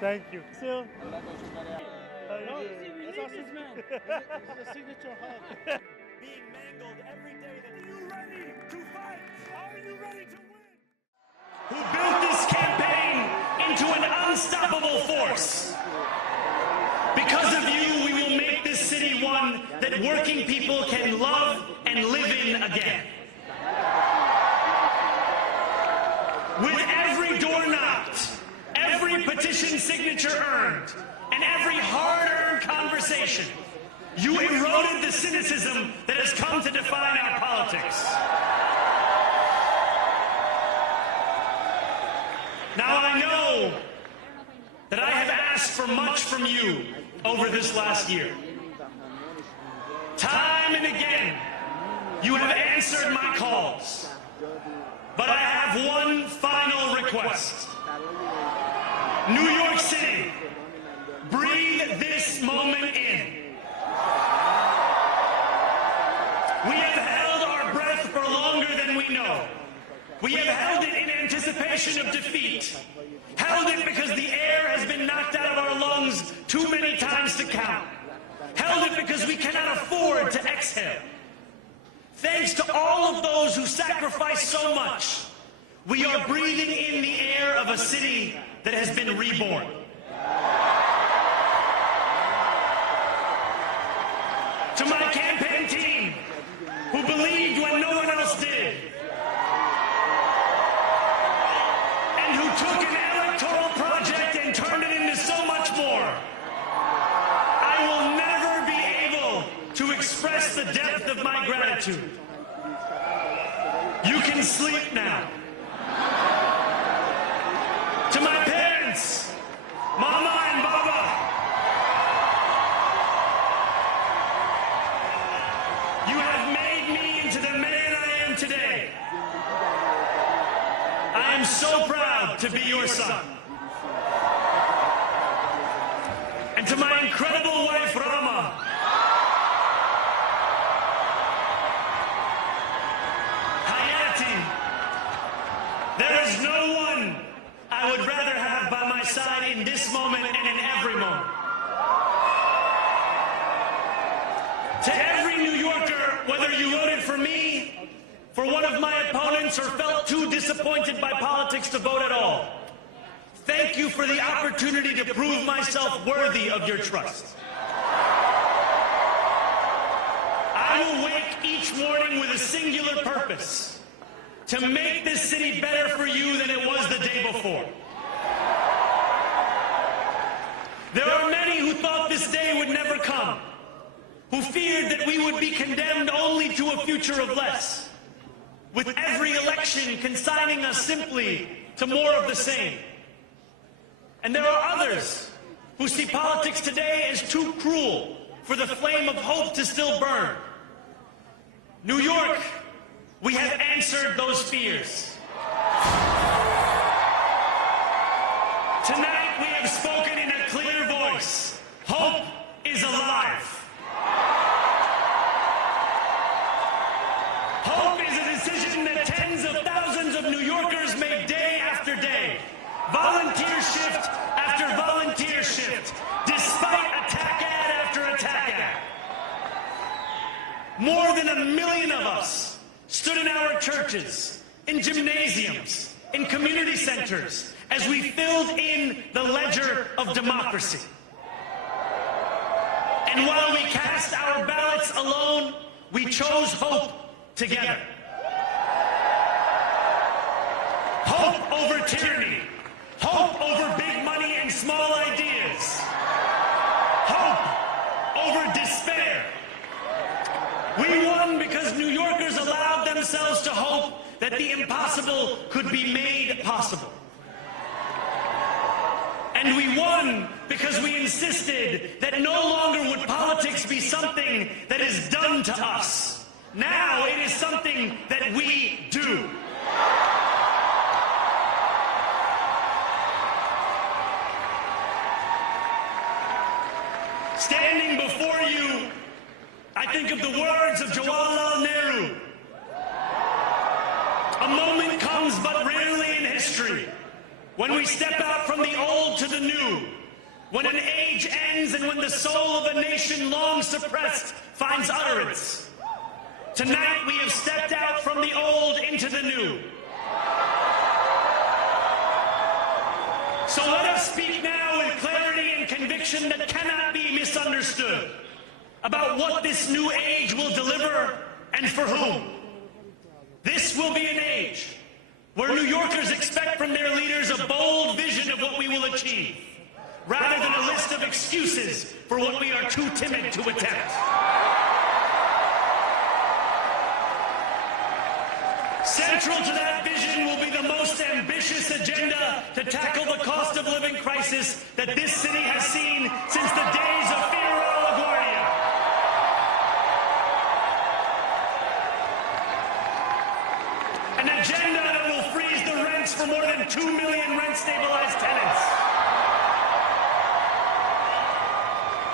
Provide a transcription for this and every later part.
Thank you. Still. No, That's our It's a signature hug. Being mangled every day. Are you ready to fight? Are you ready to win? Who built this campaign into an unstoppable force. Because of you, we will make this city one that working people can love and live in again. With every door knocked, every petition signature earned, and every hard-earned conversation, you eroded the cynicism that has come to define our politics. Now I know that I have asked for much from you over this last year. Time and again, you have answered my calls. But I have one final request. New York City, breathe this moment in. We have held our breath for longer than we know. We have held it in anticipation of defeat. Held it because the air has been knocked out of our lungs too many times to count. Held it because we cannot afford to exhale. Thanks to all of those who sacrificed so much, we are breathing in the air of a city that has been reborn. To my campaign team, who believed when no one else did, and who took an electoral project and turned it into so much more, I will never be able to express the depth of my gratitude. You can sleep now. To my parents, Mama and Baba, you have made me into the man I am today. I am so proud to be your son. And to my incredible wife, Rama, there is no one I would rather have by my side in this moment and in every moment. To every New Yorker, whether you voted for me, for one of my opponents, or felt too disappointed by politics to vote at all, thank you for the opportunity to prove myself worthy of your trust. I will wake each morning with a singular purpose: to make this city better for you than it was the day before. There are many who thought this day would never come, who feared that we would be condemned only to a future of less, with every election consigning us simply to more of the same. And there are others who see politics today as too cruel for the flame of hope to still burn. New York, we have answered those fears. Tonight we have spoken in a clear voice. Hope is alive. Hope is a decision that tens of thousands of New Yorkers make day after day. Volunteer shift after volunteer shift, despite attack ad after attack ad. More than 1 million of us stood in our churches, in gymnasiums, in community centers, as we filled in the ledger of democracy. And while we cast our ballots alone, we chose hope together. Hope over tyranny. Hope over big money and small ideas. Hope over despair. We won because New Yorkers allowed themselves to hope that the impossible could be made possible. And we won because we insisted that no longer would politics be something that is done to us. Now it is something that we do. Standing before you, I think of the words of Jawaharlal Nehru. A moment comes but rarely in history when we step out from the old to the new, when an age ends and when the soul of a nation long suppressed finds utterance. Tonight we have stepped out from the old into the new. So let us speak now with clarity and conviction that cannot be misunderstood about what this new age will deliver and for whom. This will be an age where New Yorkers expect from their leaders a bold vision of what we will achieve, rather than a list of excuses for what we are too timid to attempt. Central to that vision will be the most ambitious agenda to tackle the cost of living crisis that this city has seen since the days of Figueroa LaGuardia. An agenda that will freeze the rents for more than 2 million rent-stabilized tenants.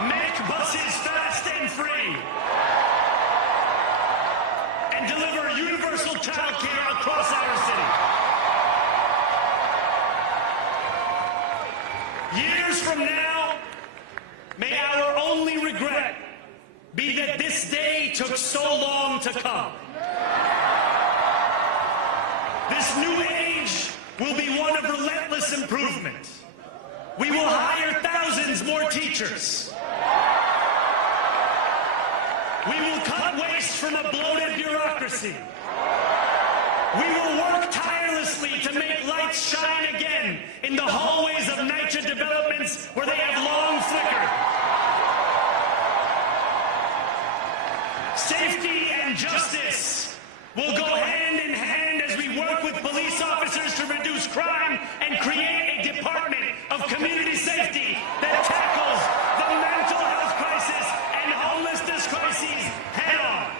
Make buses fast and free. And deliver universal child care across our city. Years from now, may our only regret be that this day took so long to come. This new age will be one of relentless improvement. We will hire thousands more teachers. We will cut waste from a bloated bureaucracy. We will work tirelessly to make lights shine again in the hallways of NYCHA developments where they have long flickered. Safety and justice will go hand in hand as we work with police officers to reduce crime and create a department of community safety that tackles the mental health crisis and homelessness crises head on.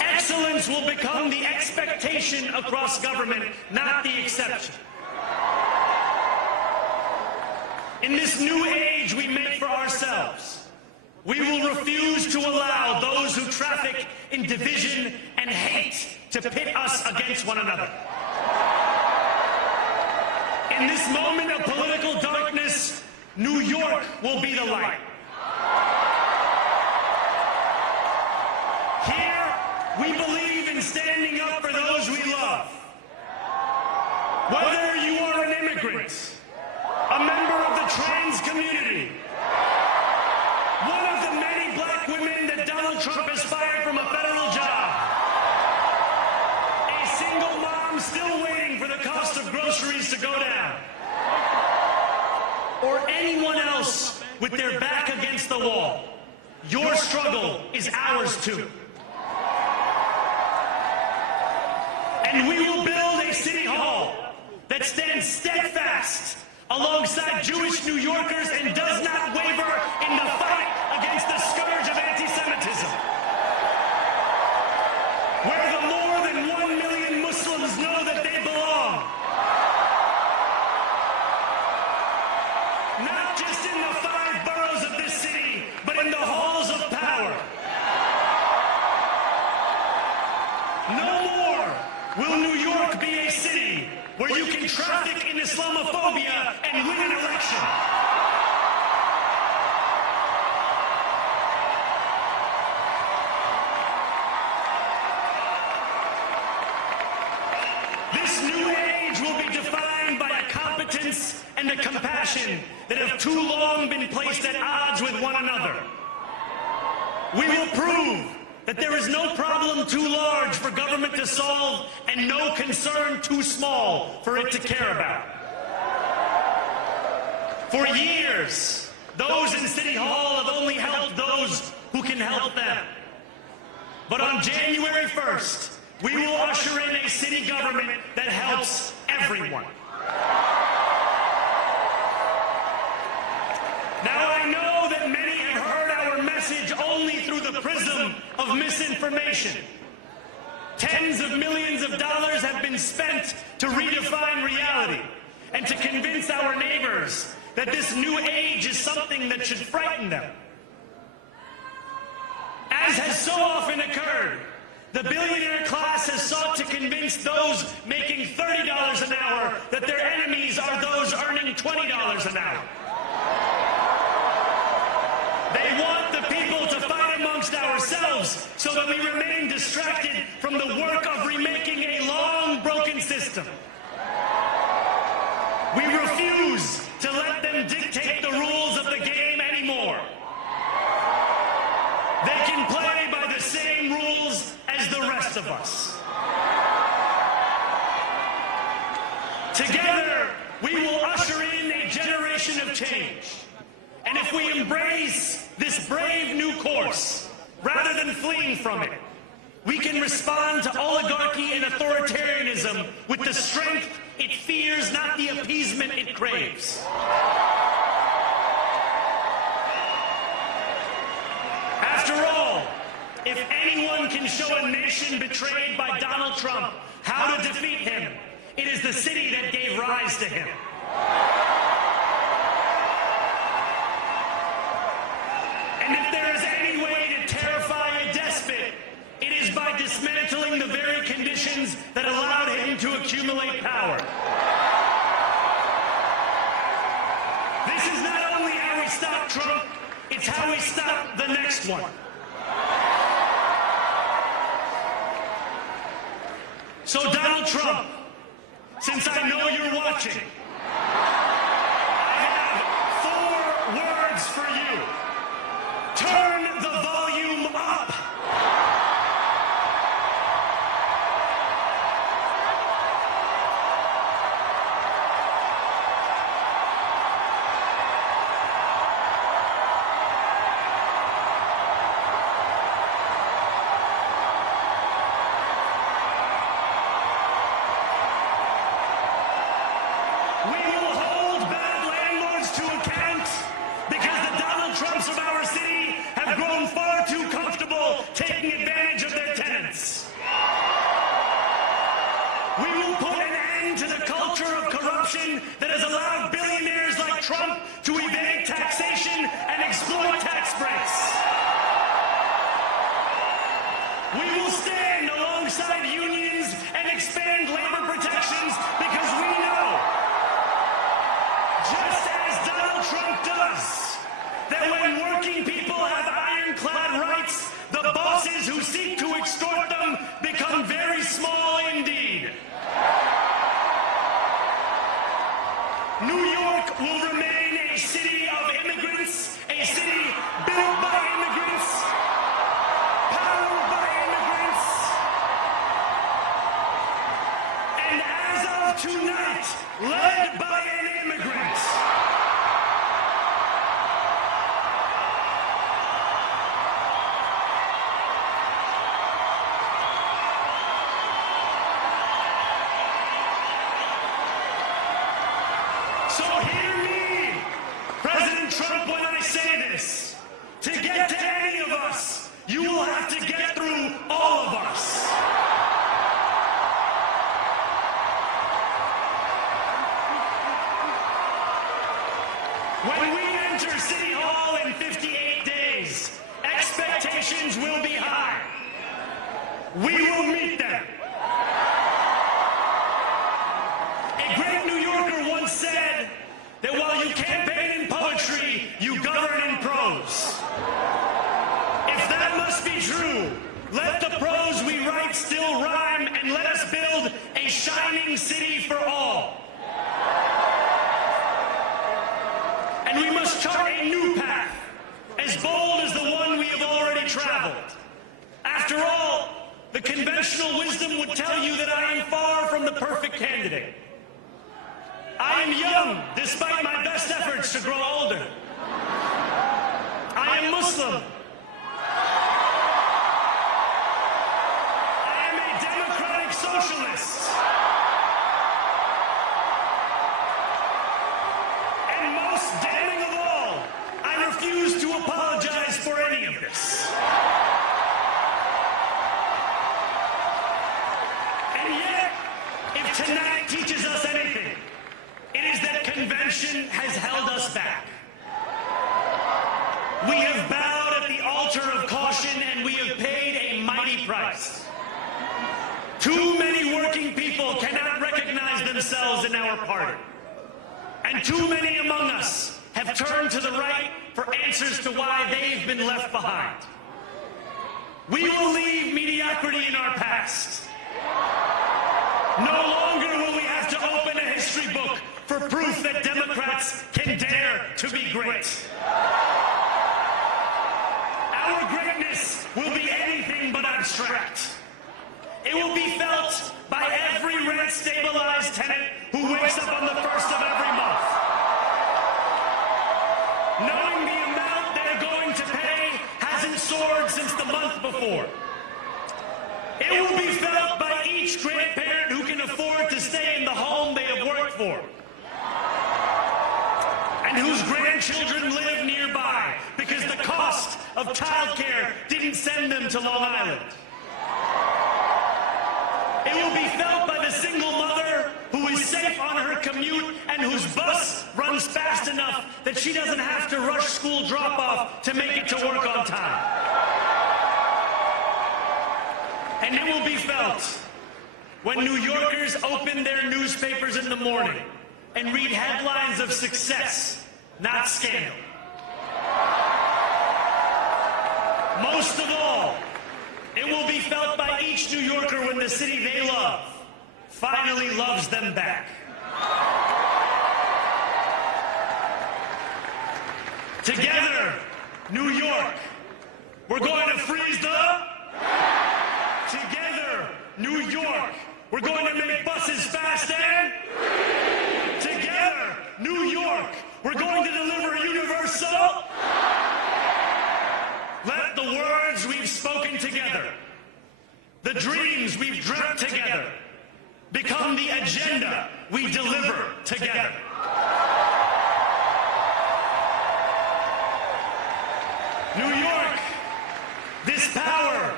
Excellence will become the expectation across government, not the exception. In this new age we make for ourselves, we will refuse to allow those who traffic in division and hate to pit us against one another. In this moment of political darkness, New York will be the light. Here, we believe in standing up for those we love. Whether you are an immigrant, a member of the trans community, one of the many black women that Donald Trump has fired from a federal job, a single mom still waiting for the cost of groceries to go down, or anyone else with their back against the wall, your struggle is ours too. And we will build a city hall that stands steadfast alongside Jewish New Yorkers and does not waver in the fight against the scourge of anti-Semitism. Where the more than 1 million Muslims know that they belong. Not just in the 5 boroughs of this city, but in the halls of power. No more will New York be a city where you can traffic in Islamophobia and win an election. This new age will be defined by a competence and a compassion that have too long been placed at odds with one another. We will prove that there is no problem too large for government to solve and no concern too small for it to care about. For years, those in City Hall have only helped those who can help them. But on January 1st, we will usher in a city government that helps everyone. Now I know that many have heard our message only through the prism of misinformation. Tens of millions of dollars have been spent to redefine reality and to convince our neighbors that this new age is something that should frighten them. As has so often occurred, The billionaire class has sought to convince those making $30 an hour that their enemies are those earning $20 an hour. They want the people to fight amongst ourselves so that we remain distracted from the work of remaking a long broken system. We refuse to let them dictate the rules of the game anymore. They can play by the same rules as the rest of us. Together, we will usher in a generation of change. And if we embrace this brave new course, rather than fleeing from it, we can respond to oligarchy and authoritarianism with the strength it fears, not the appeasement it craves. After all, if anyone can show a nation betrayed by Donald Trump how to defeat him, it is the city that gave rise to him. And if there is any way to terrify a despot, it is by dismantling the very conditions that allowed him to accumulate power. This is not only how we stop Trump, it's how we stop the next one. So Donald Trump, since I know you're watching, I have 4 words for you. Turn the volume up. We will hold bad landlords to account because the Donald Trumps of our city have grown far too comfortable taking advantage of their tenants. We will put an end to the culture of corruption that has allowed billionaires like Trump to evade taxation and exploit tax breaks. We will stand alongside unions and expand labor protections because we know, just as Donald Trump does, that when working people have ironclad rights, the bosses who seek to extort them become very small indeed. New York will remain a city of immigrants, a city built by immigrants, powered by immigrants, and as of tonight, led by an immigrant. So hear me, President Trump, when I say this. To get to any of us, you will have to get through all of us. When we enter City Hall in 58 days, expectations will be high. We will meet them. A great New Yorker once said that while you campaign in poetry, you govern in prose. If that must be true, let the prose we write still rhyme and let us build a shining city for all. And we must chart a new path, as bold as the one we have already traveled. After all, the conventional wisdom would tell you that I am far from the perfect candidate. I am young, despite my best efforts to grow older. I am Muslim. I am a democratic socialist. And most damning of all, I refuse to apologize for any of this. And yet, if tonight teaches us anything, it is that convention has held us back. We have bowed at the altar of caution and we have paid a mighty price. Too many working people cannot recognize themselves in our party. And too many among us have turned to the right for answers to why they've been left behind. We will leave mediocrity in our past. No longer will we have to open a history book for proof that Democrats can dare to be great. Our greatness will be anything but abstract. It will be felt by every rent-stabilized tenant who wakes up on the first of every month, knowing the amount they're going to pay hasn't soared since the month before. It will be felt by each grandparent who can afford to stay in the home they have worked for, and whose grandchildren live nearby because the cost of childcare didn't send them to Long Island. It will be felt by the single mother who is safe on her commute and whose bus runs fast enough that she doesn't have to rush school drop-off to make it to work on time. And it will be felt when New Yorkers open their newspapers in the morning and read headlines of success, not scandal. Most of all, it will be felt by each New Yorker when the city they love finally loves them back. Together, New York, we're going to freeze the... Together, New York, we're going to make buses fast and... Together, New York, we're going to deliver universal... Let the words we've spoken together, the dreams we've dreamt together, become the agenda we deliver together. New York, this power,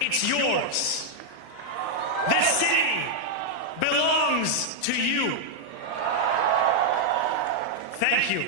it's yours. This city belongs to you. Thank you.